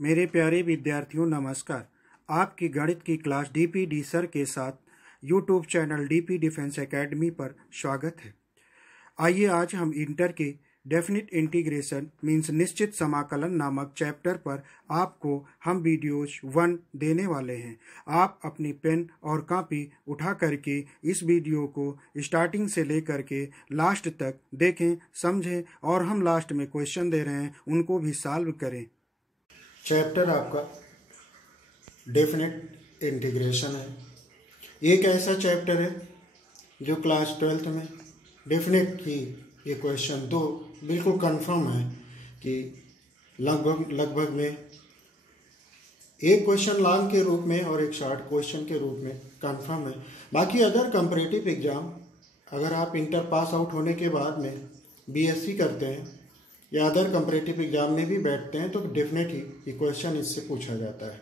मेरे प्यारे विद्यार्थियों नमस्कार। आपकी गणित की क्लास डीपीडी सर के साथ YouTube channel DP defence academy पर स्वागत है। आइए आज हम इंटर के डेफिनिट इंटीग्रेशन मीन्स निश्चित समाकलन नामक चैप्टर पर आपको हम वीडियोज 1 देने वाले हैं। आप अपनी पेन और कॉपी उठा करके इस वीडियो को स्टार्टिंग से लेकर के लास्ट तक देखें, समझें और हम लास्ट में क्वेश्चन दे रहे हैं उनको भी सॉल्व करें। चैप्टर आपका डेफिनेट इंटीग्रेशन है। एक ऐसा चैप्टर है जो क्लास 12th में डेफिनेट की ये क्वेश्चन तो बिल्कुल कंफर्म है कि लगभग में एक क्वेश्चन लॉन्ग के रूप में और एक शॉर्ट क्वेश्चन के रूप में कंफर्म है। बाकी अदर कंपैरेटिव एग्जाम अगर आप इंटर पास आउट होने के बाद में बीएससी करते हैं या अदर कंपैरेटिव एग्जाम में भी बैठते हैं तो डेफिनेट ही ये क्वेश्चन इससे पूछा जाता है।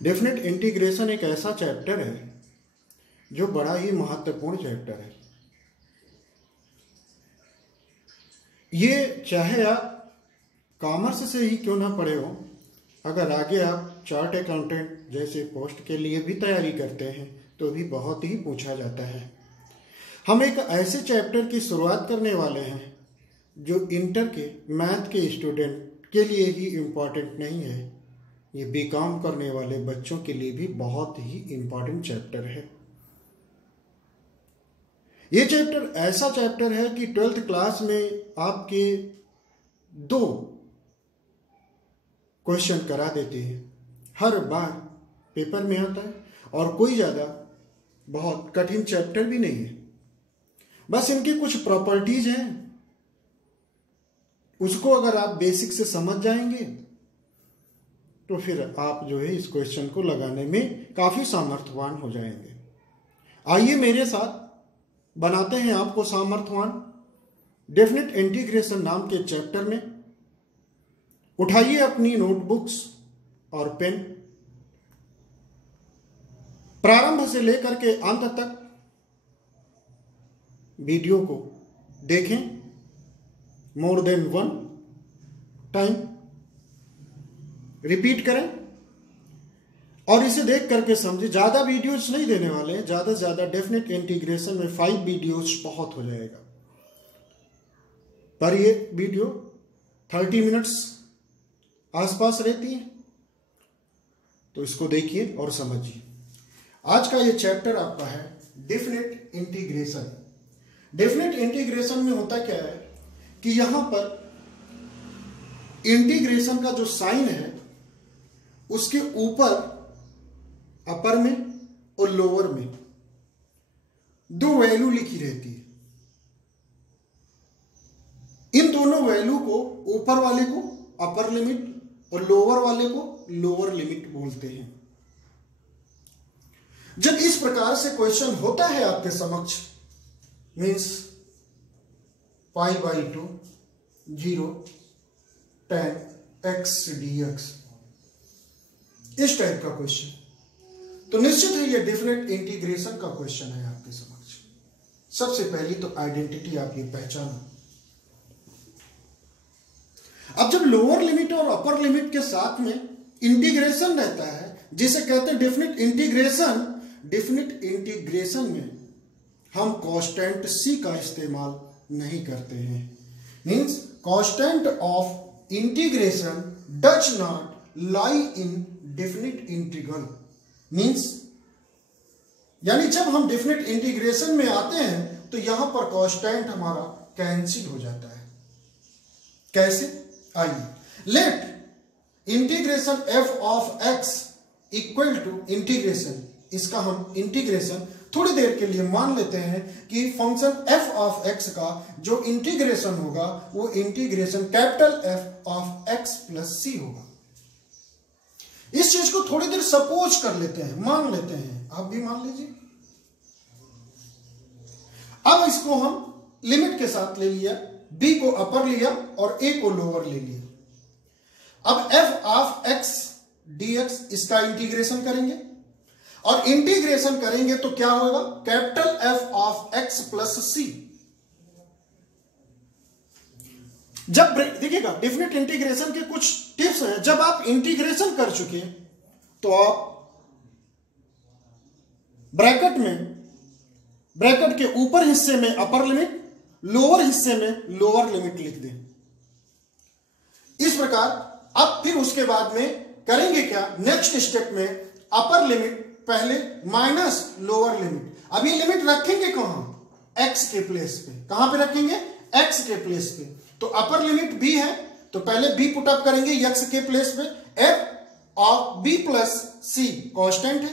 डेफिनेट इंटीग्रेशन एक ऐसा चैप्टर है जो बड़ा ही महत्वपूर्ण चैप्टर है। ये चाहे आप कॉमर्स से ही क्यों ना पढ़े हो, अगर आगे आप चार्ट अकाउंटेंट जैसे पोस्ट के लिए भी तैयारी करते हैं तो भी बहुत ही पूछा जाता है। हम एक ऐसे चैप्टर की शुरुआत करने वाले हैं जो इंटर के मैथ के स्टूडेंट के लिए ही इम्पॉर्टेंट नहीं है, ये बीकॉम करने वाले बच्चों के लिए भी बहुत ही इम्पॉर्टेंट चैप्टर है। ये चैप्टर ऐसा चैप्टर है कि 12th क्लास में आपके 2 क्वेश्चन करा देते हैं, हर बार पेपर में आता है और कोई ज़्यादा बहुत कठिन चैप्टर भी नहीं है। बस इनकी कुछ प्रॉपर्टीज हैं, उसको अगर आप बेसिक से समझ जाएंगे तो फिर आप जो है इस क्वेश्चन को लगाने में काफ़ी सामर्थ्यवान हो जाएंगे। आइए मेरे साथ बनाते हैं आपको सामर्थ्यवान। डेफिनेट इंटीग्रेशन नाम के चैप्टर में उठाइए अपनी नोटबुक्स और पेन, प्रारंभ से लेकर के अंत तक वीडियो को देखें मोर देन 1 टाइम, रिपीट करें और इसे देख करके समझे। ज़्यादा वीडियोस नहीं देने वाले हैं, ज़्यादा से ज़्यादा डेफिनेट इंटीग्रेशन में 5 वीडियोस बहुत हो जाएगा, पर ये वीडियो 30 मिनट्स आसपास रहती है, तो इसको देखिए और समझिए। आज का ये चैप्टर आपका है डेफिनेट इंटीग्रेशन। डेफिनेट इंटीग्रेशन में होता क्या है कि यहां पर इंटीग्रेशन का जो साइन है उसके ऊपर अपर में और लोअर में 2 वैल्यू लिखी रहती है। इन दोनों वैल्यू को ऊपर वाले को अपर लिमिट और लोअर वाले को लोअर लिमिट बोलते हैं। जब इस प्रकार से क्वेश्चन होता है आपके समक्ष, मीन्स π/2 0 tan x dx, इस टाइप का क्वेश्चन, तो निश्चित है ये डेफिनेट इंटीग्रेशन का क्वेश्चन है आपके समक्ष। सबसे पहली तो आइडेंटिटी आप ये पहचानो। अब जब लोअर लिमिट और अपर लिमिट के साथ में इंटीग्रेशन रहता है जिसे कहते हैं डेफिनेट इंटीग्रेशन, डेफिनेट इंटीग्रेशन में हम कांस्टेंट c का इस्तेमाल नहीं करते हैं। Means constant of integration does not lie in definite integral. Means यानी जब हम डेफिनेट इंटीग्रेशन में आते हैं तो यहां पर कांस्टेंट हमारा कैंसिल हो जाता है। कैसे? आइए, let integration f of x equal to integration, इसका हम इंटीग्रेशन थोड़ी देर के लिए मान लेते हैं कि फंक्शन f ऑफ x का जो इंटीग्रेशन होगा वो integration capital F of x plus c होगा। इस चीज को थोड़ी देर सपोज कर लेते हैं, मान लेते हैं, आप भी मान लीजिए। अब इसको हम लिमिट के साथ ले लिया, b को अपर लिया और a को लोअर ले लिया। अब f ऑफ x dx इसका इंटीग्रेशन करेंगे और इंटीग्रेशन करेंगे तो क्या होगा? Capital F of x plus c। जब देखिएगा डेफिनेट इंटीग्रेशन के कुछ टिप्स हैं। जब आप इंटीग्रेशन कर चुके तो आप ब्रैकेट के ऊपर हिस्से में अपर लिमिट, लोअर हिस्से में लोअर लिमिट लिख दें। इस प्रकार अब फिर उसके बाद में करेंगे क्या, नेक्स्ट स्टेप में अपर लिमिट पहले माइनस लोअर लिमिट। अब ये लिमिट रखेंगे कहां, एक्स के प्लेस पे। कहां पे रखेंगे, एक्स के प्लेस पे। तो अपर लिमिट बी है तो पहले बी पुट अप करेंगे एक्स के प्लेस पे। F of B plus C constant है,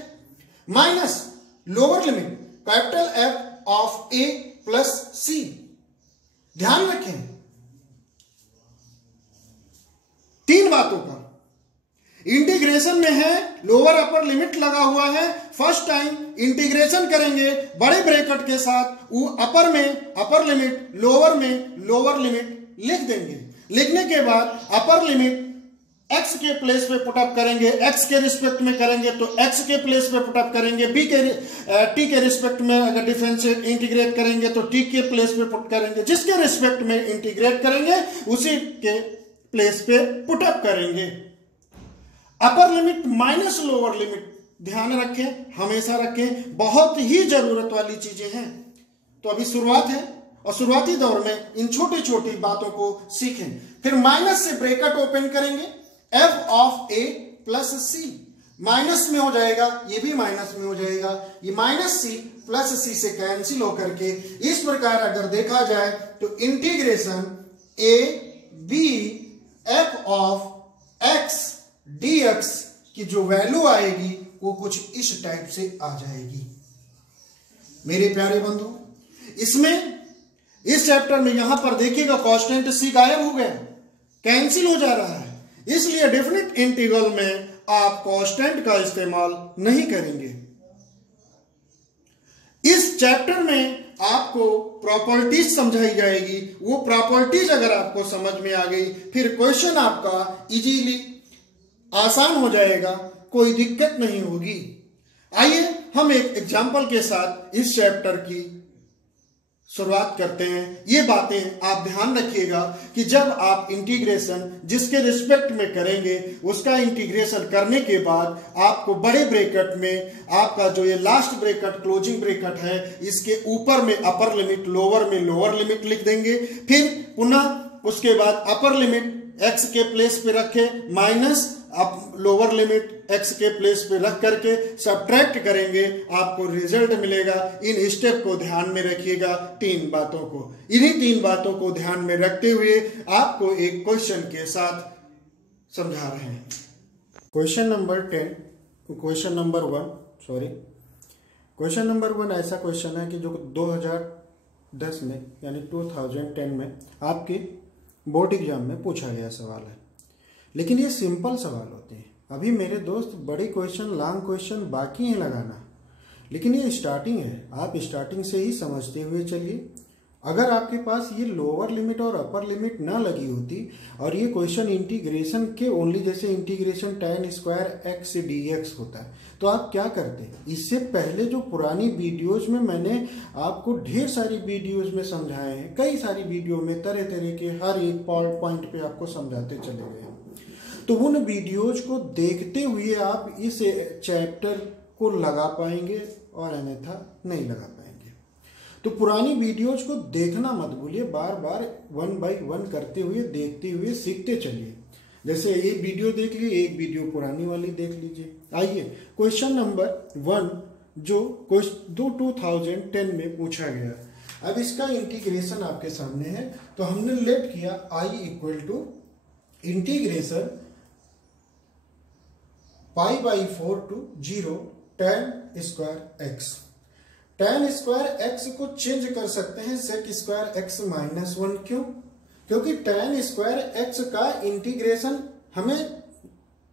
minus lower limit capital F of A plus C. ध्यान रखें तीन बातों का, इंटीग्रेशन में है लोअर अपर लिमिट लगा हुआ है। फर्स्ट टाइम इंटीग्रेशन करेंगे बड़े ब्रैकेट के साथ, वो अपर में अपर लिमिट, लोअर में लोअर लिमिट लिख देंगे। लिखने के बाद अपर लिमिट x के प्लेस पे पुटअप करेंगे, x के रिस्पेक्ट में करेंगे तो x के प्लेस पे पुटअप करेंगे, t के रिस्पेक्ट में अगर डिफरेंशिएट इंटीग्रेट करेंगे तो t के प्लेस पे पुट करेंगे, जिसके रिस्पेक्ट में इंटीग्रेट करेंगे उसी के प्लेस पे पुटअप करेंगे। Upper limit minus lower limit ध्यान रखें, हमेशा रखें, बहुत ही जरूरत वाली चीजें हैं। तो अभी शुरुआत है और शुरुआती दौर में इन छोटी छोटी बातों को सीखें। फिर माइनस से ब्रैकेट ओपन करेंगे, F of A plus C minus में हो जाएगा, ये भी माइनस में हो जाएगा, ये माइनस सी प्लस सी से कैंसिल होकर के इस प्रकार अगर देखा जाए तो integration A B F of X dx की जो वैल्यू आएगी वो कुछ इस टाइप से आ जाएगी। मेरे प्यारे बंधु, इसमें इस चैप्टर में यहां पर देखिएगा कांस्टेंट सी गायब हो गया, कैंसिल हो जा रहा है, इसलिए डेफिनेट इंटीग्रल में आप कांस्टेंट का इस्तेमाल नहीं करेंगे। इस चैप्टर में आपको प्रॉपर्टीज समझाई जाएगी, वो प्रॉपर्टीज अगर आपको समझ में आ गई फिर क्वेश्चन आपका इजीली आसान हो जाएगा, कोई दिक्कत नहीं होगी। आइए हम एक एग्जाम्पल के साथ इस चैप्टर की शुरुआत करते हैं। ये बातें आप ध्यान रखिएगा कि जब आप इंटीग्रेशन जिसके रिस्पेक्ट में करेंगे उसका इंटीग्रेशन करने के बाद आपको बड़े ब्रैकेट में आपका जो ये लास्ट ब्रैकेट क्लोजिंग ब्रैकेट है इसके ऊपर में अपर लिमिट, लोअर में लोअर लिमिट लिख देंगे। फिर पुनः उसके बाद अपर लिमिट x के प्लेस पे रखे, माइनस अब लोअर लिमिट x के प्लेस पे रख करके सब्ट्रैक्ट करेंगे, आपको रिजल्ट मिलेगा। इन स्टेप को ध्यान में रखिएगा, तीन बातों को, इन्हीं तीन बातों को ध्यान में रखते हुए आपको एक क्वेश्चन के साथ समझा रहे हैं। क्वेश्चन नंबर 1 ऐसा क्वेश्चन है कि जो 2010 में यानी 2010 में आपके बोर्ड एग्जाम में पूछा गया सवाल है, लेकिन ये सिंपल सवाल होते हैं। अभी मेरे दोस्त बड़े क्वेश्चन, लॉन्ग क्वेश्चन बाकी हैं लगाना, लेकिन ये स्टार्टिंग है, आप स्टार्टिंग से ही समझते हुए चलिए। अगर आपके पास ये लोअर लिमिट और अपर लिमिट ना लगी होती और ये क्वेश्चन इंटीग्रेशन के ओनली, जैसे integration tan square x dx होता है, तो आप क्या करते हैं। इससे पहले जो पुरानी वीडियोज में मैंने आपको ढेर सारी वीडियोज में समझाए हैं, कई सारी वीडियो में तरह तरह के हर एक पॉइंट पे आपको समझाते चले गए हैं, तो उन वीडियोज को देखते हुए आप इस चैप्टर को लगा पाएंगे और अन्यथा नहीं लगा पाएंगे। तो पुरानी वीडियोज को देखना मत भूलिए, बार बार 1 बाय 1 करते हुए, देखते हुए सीखते चलिए। जैसे एक वीडियो देख लीजिए, एक वीडियो पुरानी वाली देख लीजिए। आइए क्वेश्चन नंबर 1 जो 2010 में पूछा गया, अब इसका इंटीग्रेशन आपके सामने है। तो हमने लेट किया i equal to integration π/4 to 0 tan square x। tan square x को चेंज कर सकते हैं sec स्क्वायर x -1। क्यों? क्योंकि tan स्क्वायर x का इंटीग्रेशन हमें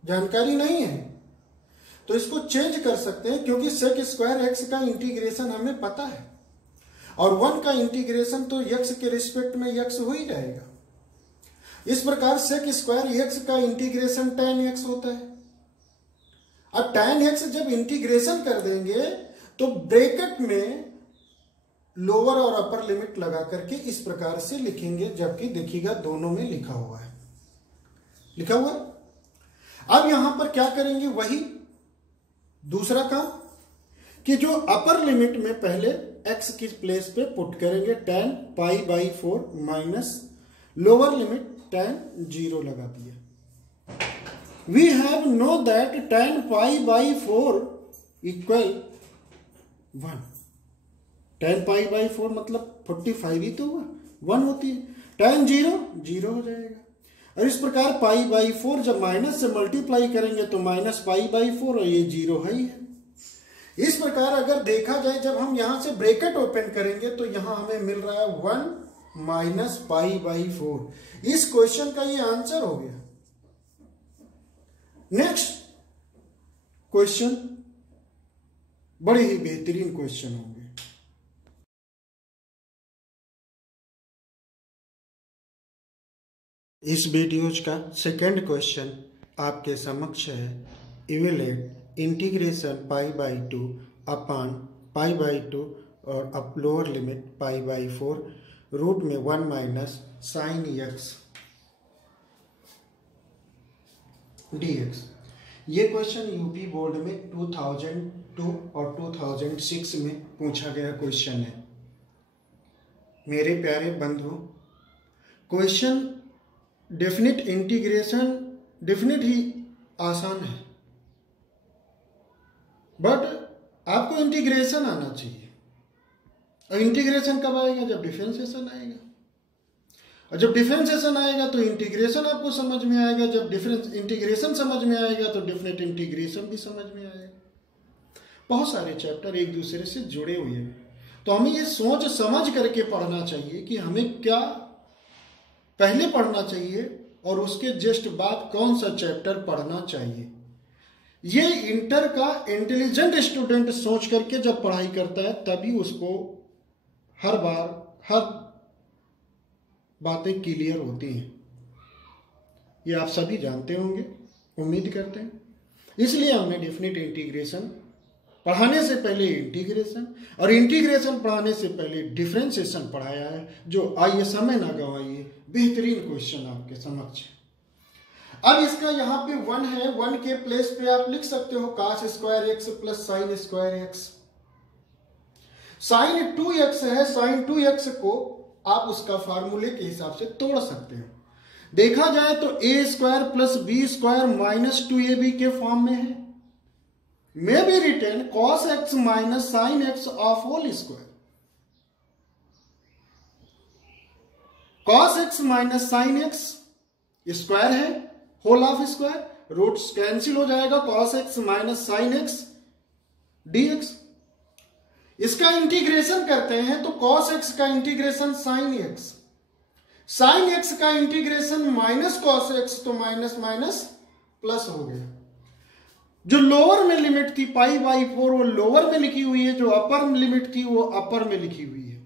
जानकारी नहीं है, तो इसको चेंज कर सकते हैं क्योंकि sec स्क्वायर x का इंटीग्रेशन हमें पता है, और 1 का इंटीग्रेशन तो x के रिस्पेक्ट में x हो ही जाएगा। इस प्रकार sec स्क्वायर x का इंटीग्रेशन tan x होता है। अब tan x जब इंटीग्रेशन कर देंगे तो ब्रैकेट में लोअर और अपर लिमिट लगा करके इस प्रकार से लिखेंगे, जबकि देखिएगा दोनों में लिखा हुआ है, लिखा हुआ है। अब यहां पर क्या करेंगे, वही दूसरा काम कि जो अपर लिमिट में पहले x की प्लेस पे पुट करेंगे tan π/4 minus lower limit tan 0 लगा दिया। We have know that tan π/4 equal 1। tan π/4 मतलब 45 ही तो हुआ, 1 होती है। tan 0 हो जाएगा। और इस प्रकार π/4 जब माइनस से मल्टीप्लाई करेंगे तो माइनस π/4 और ये 0 है ही है। इस प्रकार अगर देखा जाए, जब हम यहां से ब्रैकेट ओपन करेंगे तो यहां हमें मिल रहा है 1 माइनस π/4। इस क्वेश्चन का ये आंसर हो गया। नेक्स्ट क्वेश्चन बड़े ही बेहतरीन क्वेश्चन होंगे। इस वीडियोज का सेकंड क्वेश्चन आपके समक्ष है। इवेलुएट इंटीग्रेशन π/2 अपान π/2 और अप लोअर लिमिट π/4 रूट में 1 माइनस साइन x dx। ये क्वेश्चन यूपी बोर्ड में 2002 और 2006 में पूछा गया क्वेश्चन है। मेरे प्यारे बंधु, क्वेश्चन डेफिनिट इंटीग्रेशन डेफिनिट ही आसान है, बट आपको इंटीग्रेशन आना चाहिए। और इंटीग्रेशन कब आएगा? जब डिफरेंशिएशन आएगा। और जब डिफरेंशिएशन आएगा तो इंटीग्रेशन आपको समझ में आएगा। जब इंटीग्रेशन समझ में आएगा तो डेफिनेट इंटीग्रेशन भी समझ में आएगा। बहुत सारे चैप्टर एक दूसरे से जुड़े हुए हैं, तो हमें ये सोच समझ करके पढ़ना चाहिए कि हमें क्या पहले पढ़ना चाहिए और उसके जस्ट बाद कौन सा चैप्टर पढ़ना चाहिए। ये इंटर का इंटेलिजेंट स्टूडेंट सोच करके जब पढ़ाई करता है तभी उसको हर बार हर बातें क्लियर होती हैं। ये आप सभी जानते होंगे, उम्मीद करते हैं। इसलिए हमने डेफिनेट इंटीग्रेशन पढ़ाने से पहले इंटीग्रेशन और इंटीग्रेशन पढ़ाने से पहले डिफरेंशिएशन पढ़ाया है। जो आइए समय ना गवाइए, बेहतरीन क्वेश्चन आपके समक्ष है। अब इसका यहाँ पे 1 है, 1 के प्लेस पे आप लिख सकते हो cos square x plus sine square x। Sine 2x है, साइन 2x को आप उसका फार्मूले के हिसाब से तोड़ सकते हो। देखा जाए तो a square plus B square minus 2ab के फॉर्म में है। May be written cos x minus sine x of whole square. cos x minus sine x square है, whole of square, roots cancel हो जाएगा। cos x minus sine x dx। इसका integration करते हैं तो cos x का integration sin x, sin x का integration minus cos x, तो माइनस माइनस प्लस हो गया। जो लोअर में लिमिट थी π/4 वो लोअर में लिखी हुई है, जो अपर लिमिट थी वो अपर में लिखी हुई है।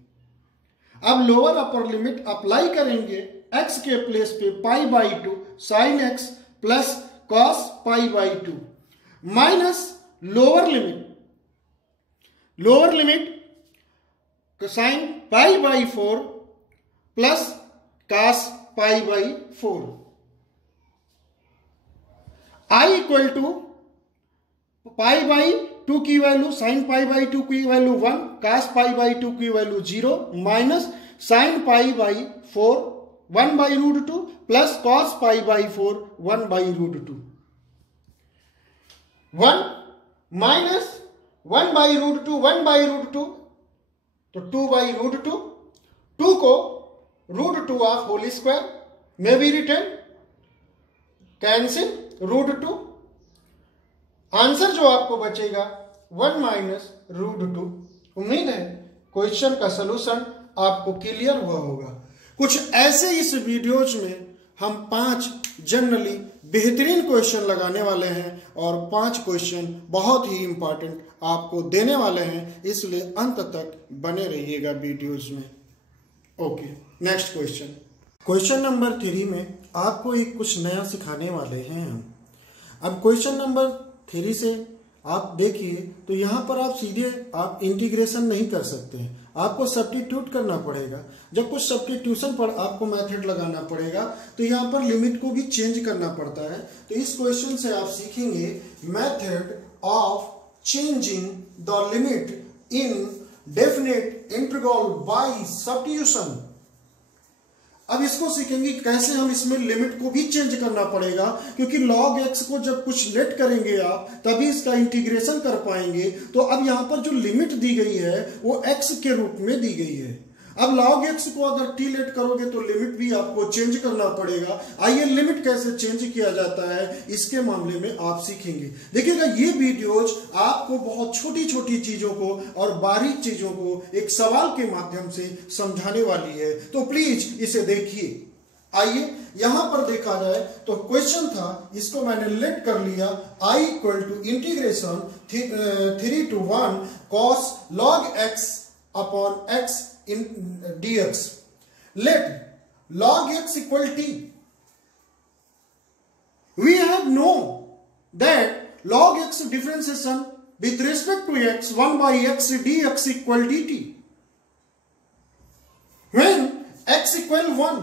अब लोअर अपर लिमिट अप्लाई करेंगे, x के प्लेस पे π/2 sin x plus cos π/2 minus lower limit sin π/4 plus cos π/4। I equal to π/2 की वैल्यू, sin π/2 की वैल्यू 1, cos π/2 की value 0 minus sin π/4 1/√2 plus cos π/4 1/√2। 1 minus 1/√2 तो 2/√2, 2 को √2 ऑफ होल स्क्वायर में भी रिटर्न कैंसिल √2। आंसर जो आपको बचेगा 1 माइनस √2। उम्मीद है क्वेश्चन का सलूशन आपको क्लियर हुआ होगा। कुछ ऐसे इस वीडियोज में हम 5 जनरली बेहतरीन क्वेश्चन लगाने वाले हैं और 5 क्वेश्चन बहुत ही इंपॉर्टेंट आपको देने वाले हैं, इसलिए अंत तक बने रहिएगा वीडियोज में। ओके, नेक्स्ट क्वेश्चन नंबर 3 में आपको एक कुछ नया सिखाने वाले हैं हम। अब क्वेश्चन नंबर 3 से आप देखिए तो यहां पर आप सीधे आप इंटीग्रेशन नहीं कर सकते हैं, आपको सब्स्टिट्यूट करना पड़ेगा। जब कुछ सब्स्टिट्यूशन पर आपको मेथड लगाना पड़ेगा तो यहाँ पर लिमिट को भी चेंज करना पड़ता है। तो इस क्वेश्चन से आप सीखेंगे method of changing the limit in definite integral by substitution. अब इसको सीखेंगे कैसे हम इसमें लिमिट को भी चेंज करना पड़ेगा, क्योंकि log x को जब कुछ लेट करेंगे आप तभी इसका इंटीग्रेशन कर पाएंगे। तो अब यहां पर जो लिमिट दी गई है वो x के रूप में दी गई है। अब log x को अगर t लेट करोगे तो लिमिट भी आपको चेंज करना पड़ेगा। आइए लिमिट कैसे चेंज किया जाता है इसके मामले में आप सीखेंगे। देखिएगा ये वीडियोज आपको बहुत छोटी छोटी चीजों को और बारीक चीजों को एक सवाल के माध्यम से समझाने वाली है, तो प्लीज इसे देखिए। आइए यहां पर देखा जाए तो क्वेश्चन था, इसको मैंने लेट कर लिया I equal to integration 3 to 1 cos log x upon x in dx. Let log x equal t. We have known that log x differentiation with respect to x 1 by x dx equal dt. When x equal 1,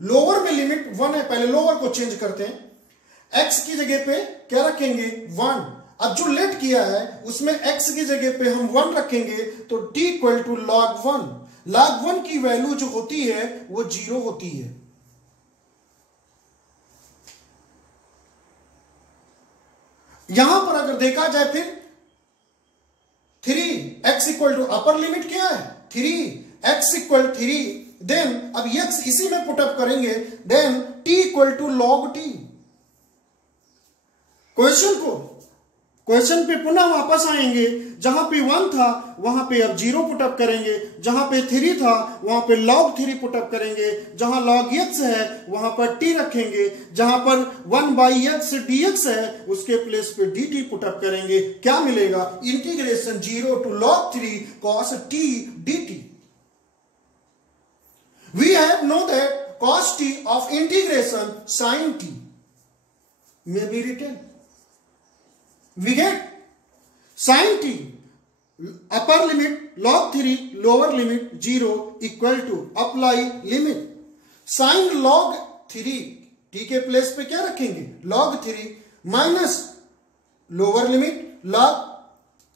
lower में limit 1 है, पहले lower को change करते हैं। x की जगह पे क्या रखेंगे 1। अब जो लेट किया है उसमें x की जगह पे हम 1 रखेंगे तो t equal to log 1। log 1 की वैल्यू जो होती है वो 0 होती है। यहां पर अगर देखा जाए फिर 3x equal to upper limit क्या है 3x इक्वल 3, देन अब x इसी में पुटअप करेंगे, then t equal to log t। Question पे पुनः वापस आएंगे, जहां पे 1 था वहां पे अब 0 पुटअप करेंगे, जहां पे 3 था वहां पे log 3 पुटअप करेंगे, जहां log x है वहां पर t रखेंगे, जहां पर 1 by x dx है उसके प्लेस पे dt पुटअप करेंगे। क्या मिलेगा integration 0 to log 3 cos t dt। We have know that cos t of integration sin t may be written. We get sin t upper limit log 3 lower limit 0 equal to apply limit sin log 3 t के place पे क्या रखेंगे log 3 minus lower limit log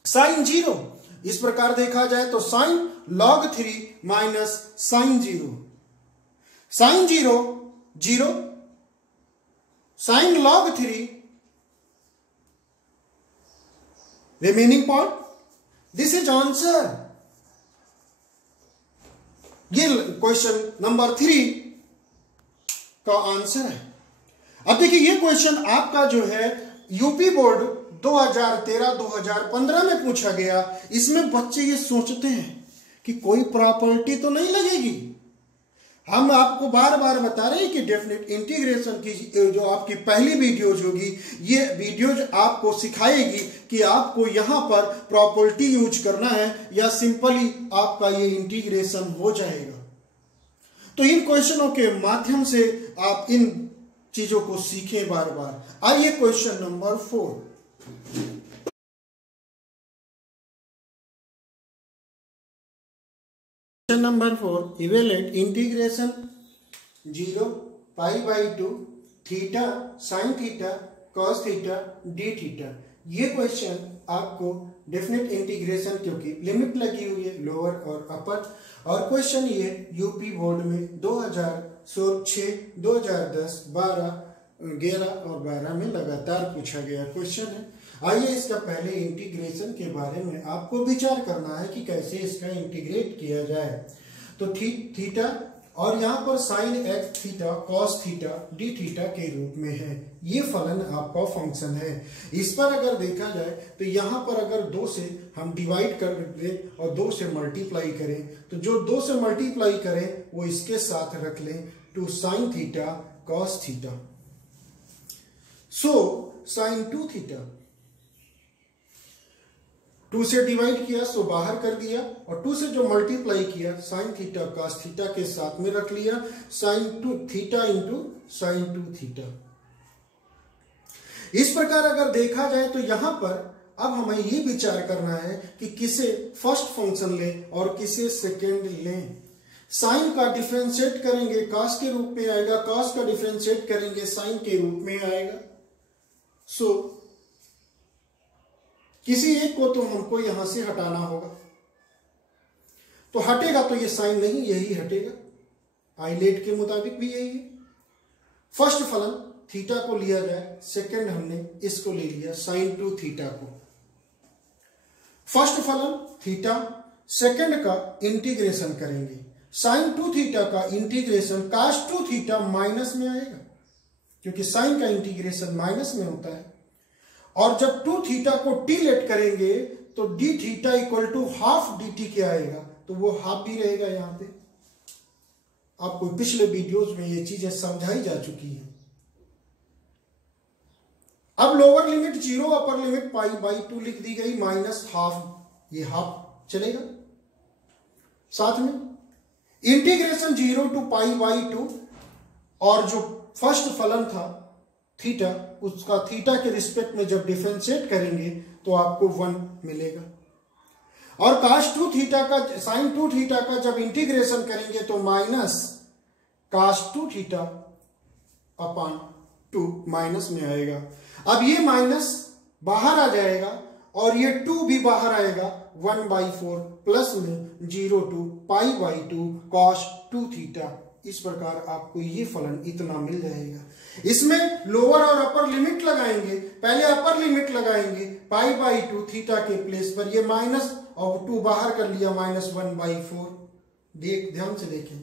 sin 0। इस प्रकार देखा जाए तो sin log 3 minus sin 0, sin 0 0, sin log 3 remaining part, this is answer। ये क्वेश्चन नंबर 3 का आंसर है। अब देखिए ये क्वेश्चन आपका जो है यूपी बोर्ड 2013-2015 में पूछा गया। इसमें बच्चे ये सोचते हैं कि कोई प्रॉपर्टी तो नहीं लगेगी। हम आपको बार बार बता रहे हैं कि डेफिनेट इंटीग्रेशन की जो आपकी पहली वीडियोज होगी, ये वीडियोज आपको सिखाएगी कि आपको यहाँ पर प्रॉपर्टी यूज करना है या सिंपली आपका ये इंटीग्रेशन हो जाएगा। तो इन क्वेश्चनों के माध्यम से आप इन चीजों को सीखें बार बार। आइए question number 4। Number 4 evaluate integration 0 pi by 2 theta sine theta cos theta D theta. ये क्वेश्चन आपको डेफिनेट इंटीग्रेशन, क्योंकि लिमिट लगी हुई है लोअर और अपर, और क्वेश्चन ये यूपी बोर्ड में 2006, 2010, 12, 11 और 12 में लगातार पूछा गया क्वेश्चन है। आइए इसका पहले इंटीग्रेशन के बारे में आपको विचार करना है कि कैसे इसका इंटीग्रेट किया जाए। तो थीटा और यहाँ पर sine x theta cos theta D theta के रूप में है, ये फलन आपका फंक्शन है। इस पर अगर देखा जाए तो यहाँ पर अगर 2 से हम डिवाइड कर दें और 2 से मल्टीप्लाई करें तो जो 2 से मल्टीप्लाई करें वो इसके साथ रख लें two sine theta cos theta. So sine 2 theta 2 से डिवाइड किया सो बाहर कर दिया, और 2 से जो मल्टीप्लाई किया साइन थीटा कॉस थीटा के साथ में रख लिया, sine 2 theta into sine 2 theta. इस प्रकार अगर देखा जाए तो यहां पर अब हमें ये विचार करना है कि किसे फर्स्ट फंक्शन लें और किसे सेकेंड लें। साइन का डिफरेंशिएट करेंगे कॉस के रूप में आएगा, कॉस का डिफरेंशिएट करेंगे साइन के रूप में आएगा। सो किसी एक को तो हमको यहां से हटाना होगा, तो हटेगा तो ये साइन नहीं, यही हटेगा। आइलेट के मुताबिक भी यही है। फर्स्ट फलन थीटा को लिया जाए, सेकंड हमने इसको ले लिया साइन टू थीटा को। फर्स्ट फलन थीटा, सेकंड का इंटीग्रेशन करेंगे। साइन टू थीटा का integration cos two theta minus में आएगा, क्योंकि साइन का इंटीग्रेशन माइनस में होता है। और जब टू थीटा को टी लेट करेंगे तो d theta equal to half d t क्या आएगा, तो वो हाफ भी रहेगा। यहां पे आपको पिछले वीडियोज में ये चीजें समझाई जा चुकी हैं। अब lower limit 0, upper limit pi by 2 लिख दी गई, माइनस हाफ, ये हाफ चलेगा। साथ में इंटीग्रेशन 0 टू पाई बाई 2, और जो फर्स्ट फलन था थीटा, उसका थीटा के रिस्पेक्ट में जब डिफरेंशिएट करेंगे तो आपको 1 मिलेगा। और काश टू थीटा का, साइन टू थीटा का जब इंटीग्रेशन करेंगे तो माइनस काश टू थीटा अपॉन 2 माइनस में आएगा। अब ये माइनस बाहर आ जाएगा और ये 2 भी बाहर आएगा, 1/4 प्लस में 0 to pi by 2 cos 2 theta. इस प्रकार आपको ये फलन इतना मिल जाएगा। इसमें लोअर और अपर लिमिट लगाएंगे। पहले अपर लिमिट लगाएंगे पाई बाई 2 थीटा के प्लेस पर, ये माइनस और 2 बाहर कर लिया, -1/4। ध्यान से देखें,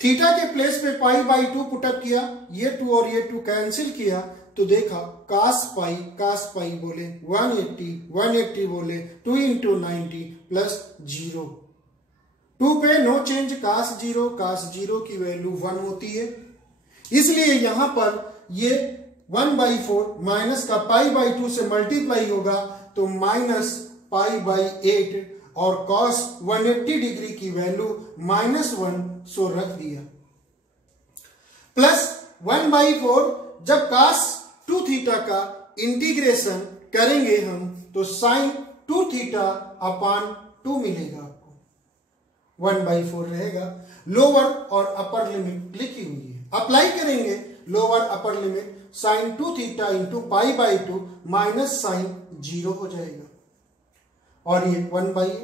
थीटा के प्लेस पे पाई बाई 2 पुटअप किया, ये 2 और ये 2 कैंसिल किया, तो देखा कास पाई बोले 180 बोले 2 × 90 प्लस 0। 2 पे नो चेंज, कास 0 की वैल्यू 1 होती है। इसलिए यहां पर ये 1/4 माइनस का पाई बाई 2 से मल्टीप्लाई होगा तो माइनस पाई बाई 8, और कॉस 180 डिग्री की वैल्यू -1, सो रख दिया, प्लस 1/4। जब कास 2 थीटा का इंटीग्रेशन करेंगे हम तो साइन 2 थीटा अपॉन 2 मिलेगा आपको, 1/4 रहेगा। लोअर और अपर लिमिट लिखी हुई है, अप्लाई करेंगे lower upper limit, sine 2 theta into pi by 2 minus sine 0 हो जाएगा, और ये 1/8,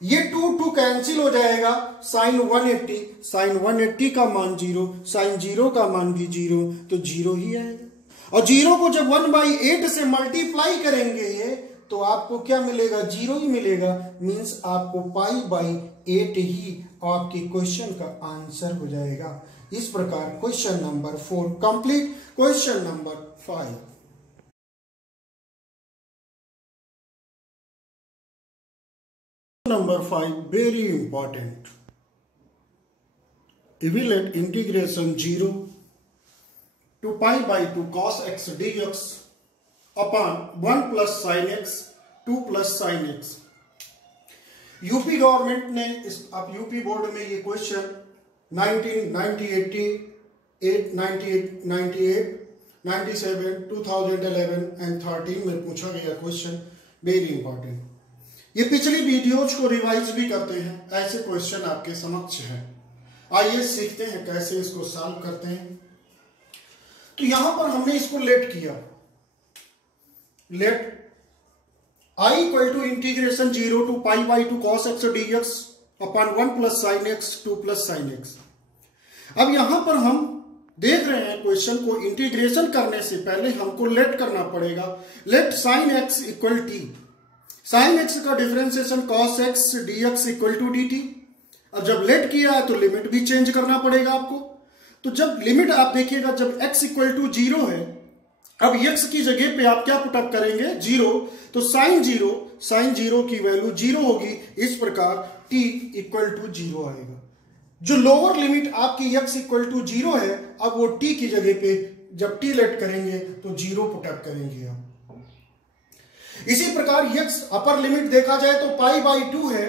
ये 2 कैंसिल हो जाएगा, साइन 180 का मान 0, साइन 0 का मान भी 0, तो 0 ही आएगा। और 0 को जब 1/8 से मल्टीप्लाई करेंगे तो आपको क्या मिलेगा, 0 ही मिलेगा। मींस आपको पाई बाई 8 ही आपके क्वेश्चन का आंसर हो जाएगा। इस प्रकार question number 4 complete. Question number 5, number 5 very important. Evaluate integration 0 to pi by 2 cos x dx upon 1 plus sine x 2 plus sine x। UP government ने अब यूपी बोर्ड में ये क्वेश्चन 1998, 98, 97, 2011 एंड 13 में पूछा गया क्वेश्चन, वेरी इंपॉर्टेंट। ये पिछली videos को रिवाइज भी करते हैं, ऐसे क्वेश्चन आपके समक्ष हैं। आइए सीखते हैं कैसे इसको सॉल्व करते हैं। तो यहां पर हमने इसको लेट किया, let I equal to integration 0 to pi by 2 cos x dx upon 1 plus sine x 2 plus sine x। अब यहां पर हम देख रहे हैं क्वेश्चन को इंटीग्रेशन करने से पहले हमको लेट करना पड़ेगा। Let sine x equal t, sine x का differentiation cos x dx equal to dt। अब जब लेट किया है तो लिमिट भी चेंज करना पड़ेगा आपको। तो जब लिमिट आप देखिएगा, जब x इक्वल टू 0 है, अब x की जगह पे आप क्या पुटअप करेंगे, 0, तो साइन 0 की वैल्यू 0 होगी। इस प्रकार t इक्वल टू 0 आएगा। जो लोअर लिमिट आपकी x इक्वल टू 0 है, अब वो t की जगह पे जब t लेट करेंगे तो 0 पुटअप करेंगे आप। इसी प्रकार x अपर लिमिट देखा जाए तो पाई बाई 2 है,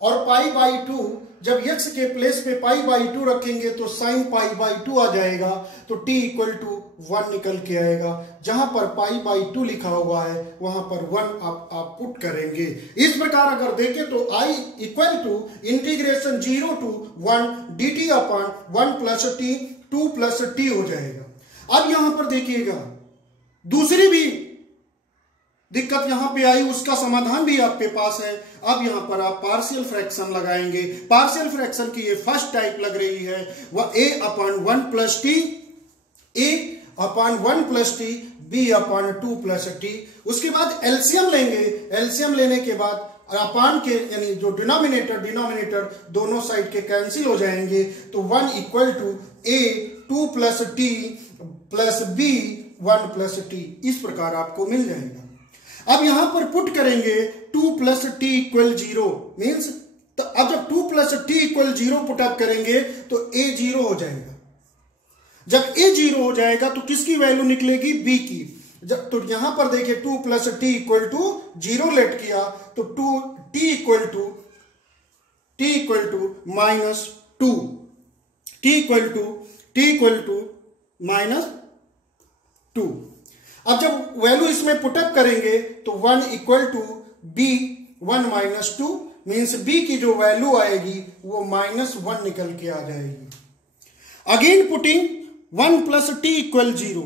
और पाई बाई 2, जब x के प्लेस पे पाई बाई 2 रखेंगे तो साइन पाई बाई 2 आ जाएगा, तो t इक्वल टू 1 निकल के आएगा। जहां पर पाई बाई 2 लिखा हुआ है वहां पर 1 आप पुट करेंगे। इस प्रकार अगर देखें तो i equal to integration 0 to 1 dt upon 1 plus t 2 plus t हो जाएगा। अब यहां पर देखिएगा दूसरी भी दिक्कत यहां पे आई, उसका समाधान भी आपके पास है। अब यहां पर आप पार्शियल फ्रैक्शन लगाएंगे। पार्शियल फ्रैक्शन की ये फर्स्ट टाइप लग रही है, वह a upon 1 plus T, a upon 1 plus T, b upon 2 plus T. उसके बाद एलसीएम लेंगे। एलसीएम लेने के बाद अपान के यानी जो डिनोमिनेटर दोनों साइड के कैंसिल हो जाएंगे, तो 1 equal to a 2 plus t plus b 1 plus t, इस प्रकार आपको मिल जाएगा। अब यहां पर पुट करेंगे 2 प्लस टी इक्वल 0 मीन्स, तो अब जब 2 प्लस टी इक्वल 0 पुटअप करेंगे तो a 0 हो जाएगा। जब a 0 हो जाएगा तो किसकी वैल्यू निकलेगी? b की। जब तो यहां पर देखिए 2 plus t equal to 0 let किया तो t equal to minus 2, t equal to minus 2। अब जब वैल्यू इसमें पुटअप करेंगे तो 1 equal to b 1 minus 2 means b की जो वैल्यू आएगी वो -1 निकल के आ जाएगी। Again putting 1 plus t equal 0,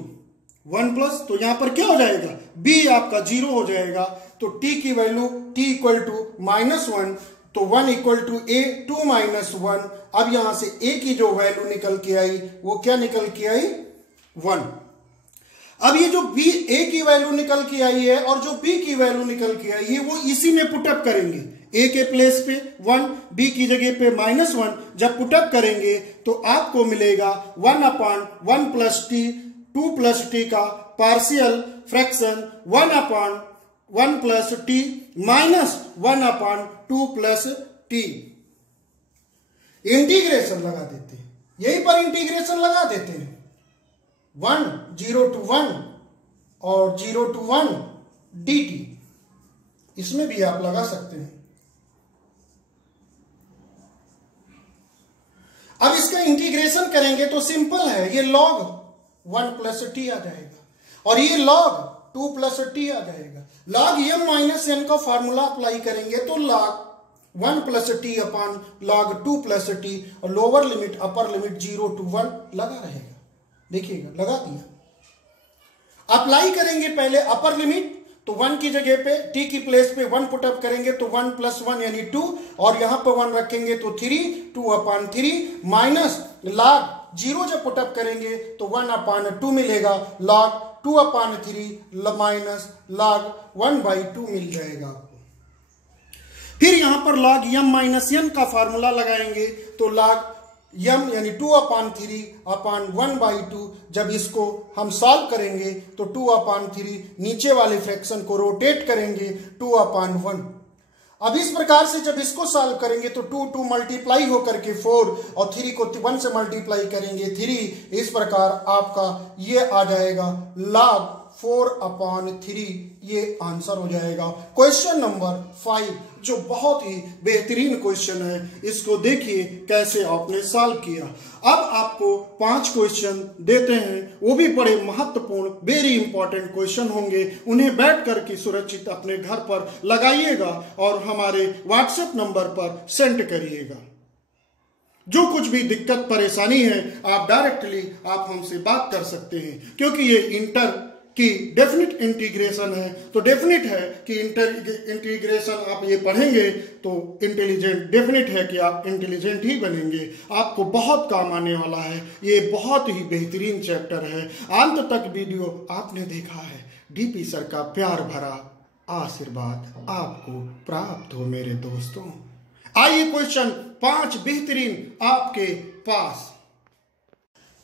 1 plus, तो यहां पर क्या हो जाएगा? b आपका 0 हो जाएगा। तो t की वैल्यू t इक्वल टू -1, तो 1 इक्वल टू a 2 माइनस 1। अब यहां से a की जो वैल्यू निकल के आई वो क्या निकल के आई? 1। अब ये जो b a की वैल्यू निकल के आई है और जो b की वैल्यू निकल के आई है वो इसी में पुटअप करेंगे। a के प्लेस पे 1, b की जगह पे -1 जब पुटअप करेंगे तो आपको मिलेगा 1 upon 1 plus T 2 plus T का partial fraction 1 upon 1 plus T minus 1 upon 2 plus T. Integration लगा देते हैं, यहीं पर इंटीग्रेशन लगा देते हैं। 1 0 to 1 और 0 to 1 dt, इसमें भी आप लगा सकते हैं। अब इसका इंटीग्रेशन करेंगे तो सिंपल है, ये log 1 प्लस टी आ जाएगा और ये log 2 प्लस टी आ जाएगा। log m माइनस n का फॉर्मूला अप्लाई करेंगे तो log 1 plus T upon log 2 plus T और lower limit upper limit 0 to 1 लगा रहेगा। देखिएगा लगा दिया। अप्लाई करेंगे पहले अपर लिमिट, तो 1 की जगह पे t की प्लेस पे 1 पुटअप करेंगे तो 1 प्लस 1 यानी 2, और यहां पे 1 रखेंगे तो 3, 2 अपॉन 3 माइनस log 0 जब पुटअप करेंगे तो 1 अपॉन 2 मिलेगा, log 2 अपॉन 3 माइनस log 1/2 मिल जाएगा आपको। फिर यहां पर log m माइनस n का फॉर्मूला लगाएंगे तो log m यानी 2 अपॉन 3 अपॉन 1/2, जब इसको हम सॉल्व करेंगे तो 2 अपॉन 3 नीचे वाले फ्रैक्शन को रोटेट करेंगे 2 अपॉन 1। अब इस प्रकार से जब इसको सॉल्व करेंगे तो 2 मल्टीप्लाई होकर के 4 और 3 को 1 से मल्टीप्लाई करेंगे 3। इस प्रकार आपका ये आ जाएगा log 4 अपॉन 3, ये आंसर हो जाएगा। क्वेश्चन नंबर 5 जो बहुत ही बेहतरीन क्वेश्चन है, इसको देखिए कैसे आपने सॉल्व किया। अब आपको 5 क्वेश्चन देते हैं, वो भी बड़े महत्वपूर्ण वेरी इंपॉर्टेंट क्वेश्चन होंगे। उन्हें बैठ करके सुरक्षित अपने घर पर लगाइएगा और हमारे व्हाट्सएप नंबर पर सेंड करिएगा। जो कुछ भी दिक्कत परेशानी है आप डायरेक्टली आप हमसे बात कर सकते हैं, क्योंकि ये इंटर कि डेफिनेट इंटीग्रेशन है, तो डेफिनेट है कि इंटीग्रेशन आप ये पढ़ेंगे तो इंटेलिजेंट, डेफिनेट है कि आप इंटेलिजेंट ही बनेंगे। आपको बहुत काम आने वाला है, ये बहुत ही बेहतरीन चैप्टर है। अंत तक वीडियो आपने देखा है, डीपी सर का प्यार भरा आशीर्वाद आपको प्राप्त हो मेरे दोस्तों। आइए क्वेश्चन 5 बेहतरीन आपके पास।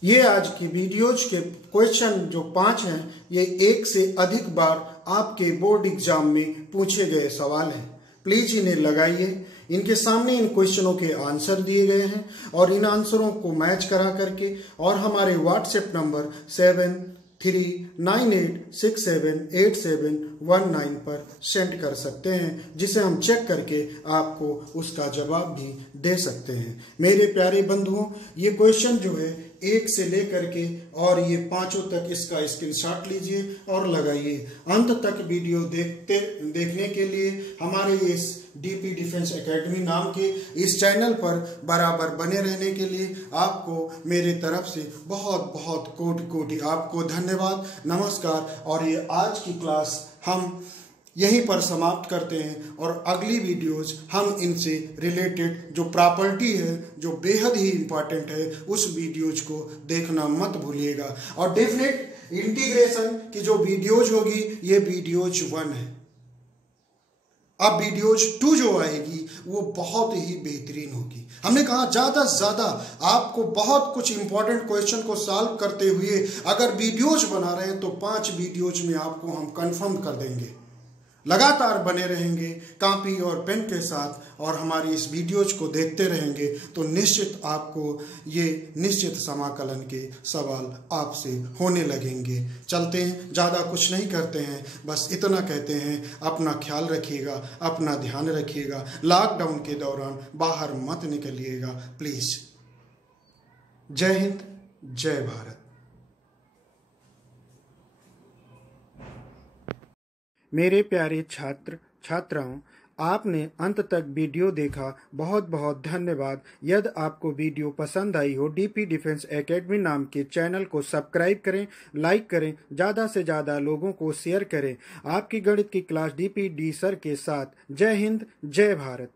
ये आज की वीडियोज के क्वेश्चन जो 5 हैं, ये 1 से अधिक बार आपके बोर्ड एग्जाम में पूछे गए सवाल हैं। प्लीज इन्हें लगाइए। इनके सामने इन क्वेश्चनों के आंसर दिए गए हैं और इन आंसरों को मैच करा करके और हमारे व्हाट्सएप नंबर 9398678719 पर सेंड कर सकते हैं, जिसे हम चेक करके आपको उसका जवाब भी दे सकते हैं। मेरे प्यारे बंधुओं, ये क्वेश्चन जो है 1 से लेकर के और ये 5 तक इसका स्क्रीनशॉट लीजिए और लगाइए। अंत तक वीडियो देखने के लिए हमारे इस डीपी डिफेंस एकेडमी नाम के इस चैनल पर बराबर बने रहने के लिए आपको मेरे तरफ से बहुत बहुत कोटि कोटि आपको धन्यवाद, नमस्कार। और ये आज की क्लास हम यहीं पर समाप्त करते हैं और अगली वीडियोज हम इनसे रिलेटेड जो प्रॉपर्टी है, जो बेहद ही इम्पॉर्टेंट है, उस वीडियोज को देखना मत भूलिएगा। और डेफिनेट इंटीग्रेशन की जो वीडियोज होगी ये वीडियोज 1 है। अब वीडियोज 2 जो आएगी वो बहुत ही बेहतरीन होगी। हमने कहा ज़्यादा से ज़्यादा आपको बहुत कुछ इंपॉर्टेंट क्वेश्चन को सॉल्व करते हुए अगर वीडियोज बना रहे हैं तो 5 वीडियोज में आपको हम कंफर्म कर देंगे। लगातार बने रहेंगे कॉपी और पेन के साथ और हमारी इस वीडियोज को देखते रहेंगे तो निश्चित आपको ये निश्चित समाकलन के सवाल आपसे होने लगेंगे। चलते हैं, ज़्यादा कुछ नहीं करते हैं, बस इतना कहते हैं अपना ख्याल रखिएगा, अपना ध्यान रखिएगा। लॉकडाउन के दौरान बाहर मत निकलिएगा प्लीज़। जय हिंद, जय भारत। मेरे प्यारे छात्र छात्राओं, आपने अंत तक वीडियो देखा, बहुत बहुत धन्यवाद। यदि आपको वीडियो पसंद आई हो, डीपी डिफेंस एकेडमी नाम के चैनल को सब्सक्राइब करें, लाइक करें, ज़्यादा से ज़्यादा लोगों को शेयर करें। आपकी गणित की क्लास डीपी डी सर के साथ। जय हिंद, जय भारत।